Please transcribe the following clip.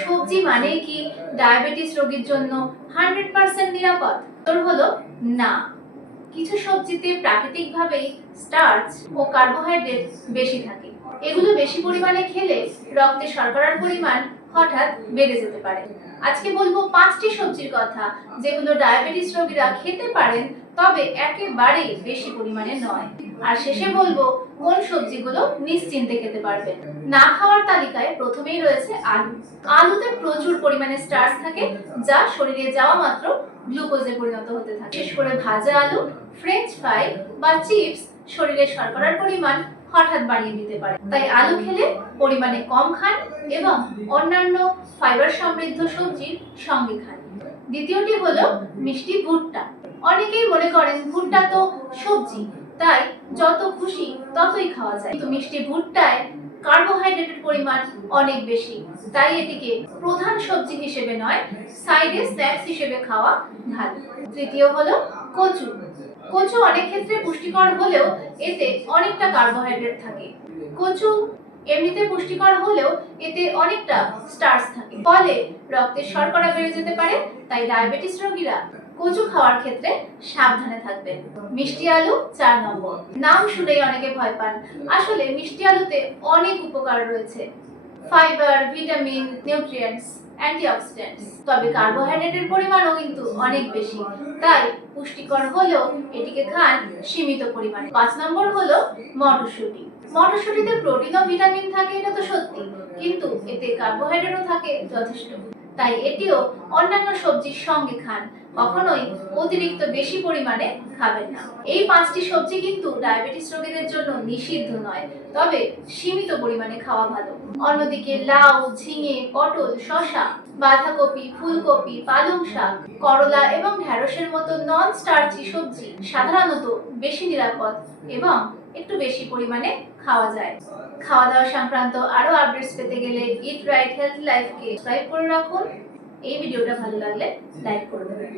সবজি মানে কি ডায়াবেটিস রোগীর জন্য 100% নিরাপদ? উত্তর হলো না। কিছু সবজিতে প্রাকৃতিকভাবেই স্টার্চ ও কার্বোহাইড্রেট বেশি থাকে। এগুলো বেশি পরিমাণে খেলে রক্তে শর্করার পরিমাণ হঠাৎ বেড়ে যেতে পারে। আজকে বলবো 5টি সবজির কথা যেগুলো ডায়াবেটিস রোগীরা খেতে পারেন, তবে একেবারেই বেশি পরিমাণে নয়। আর শেষে বলবো কোন সবজিগুলো নিশ্চিন্তে খেতে পারবেন। না খাওয়ার তালিকায় প্রথমেই রয়েছে আলু। আলুতে প্রচুর পরিমাণে স্টার্চ থাকে, যা শরীরে যাওয়া মাত্র গ্লুকোজে পরিণত হতে থাকে। বিশেষ করে ভাজা আলু, ফ্রেঞ্চ ফ্রাই বা চিপস শরীরে শর্করার পরিমাণ হঠাৎ বাড়িয়ে দিতে পারে। তাই আলু খেলে পরিমাণে কম খান এবং অন্যান্য ফাইবার সমৃদ্ধ সবজির সঙ্গে খান। দ্বিতীয়টি হলো মিষ্টি ভুট্টা। অনেকেই মনে করেন ভুট্টা তো সবজি, তাই যত খুশি ততই খাওয়া যায়, কিন্তু মিষ্টি ভুট্টায় কার্বোহাইড্রেটের পরিমাণ অনেক বেশি, তাই এটিকে প্রধান সবজি হিসেবে নয়, সাইডে স্ন্যাক্স হিসেবে খাওয়া ভালো। তৃতীয় হলো কচু। কচু অনেক ক্ষেত্রে পুষ্টিকর হলেও এতে অনেকটা কার্বোহাইড্রেট থাকে। কচু এমনিতে পুষ্টিকর হলেও এতে অনেকটা স্টার্চ থাকে, ফলে রক্তের শর্করা বেড়ে যেতে পারে। তাই ডায়াবেটিস রোগীরা কচু খাওয়ার ক্ষেত্রে সাবধানে থাকবেন। মিষ্টি আলু 4 নম্বর। নাম শুনেই অনেকে ভয় পান। আসলে মিষ্টি আলুতে অনেক উপকার রয়েছে, ফাইবার, ভিটামিন, নিউট্রিয়েন্টস, অ্যান্টিঅক্সিডেন্টস। তবে কার্বোহাইড্রেটের পরিমাণও কিন্তু অনেক বেশি, তাই পুষ্টিকর হলেও এটিকে খান সীমিত পরিমাণে। 5 নম্বর হলো মটরশুঁটি। মটরশুঁটিতে প্রোটিন ও ভিটামিন থাকে, এটা তো সত্যি, কিন্তু এতে কার্বোহাইড্রেটও থাকে যথেষ্ট, তাই এটিও অন্যান্য সবজির সঙ্গে খান, কখনোই অতিরিক্ত বেশি পরিমাণে খাবেন না। এই 5টি সবজি কিন্তু ডায়াবেটিস রোগীদের জন্য নিষিদ্ধ নয়, তবে সীমিত পরিমাণে খাওয়া ভালো। অন্যদিকে লাউ, ঝিঙে, পটল, শসা, বাঁধাকপি, ফুলকপি, পালং শাক, করলা এবং ঢেঁড়সের মতো নন স্টার্চি সবজি সাধারণত বেশি নিরাপদ এবং একটু বেশি পরিমাণে খাওয়া যায়। খাওয়া দাওয়া সংক্রান্ত আরো আপডেটস পেতে গেলে ইট রাইট হেলথ লাইফকে সাবস্ক্রাইব করে রাখুন। এই ভিডিওটা ভালো লাগলে লাইক করে দেবেন।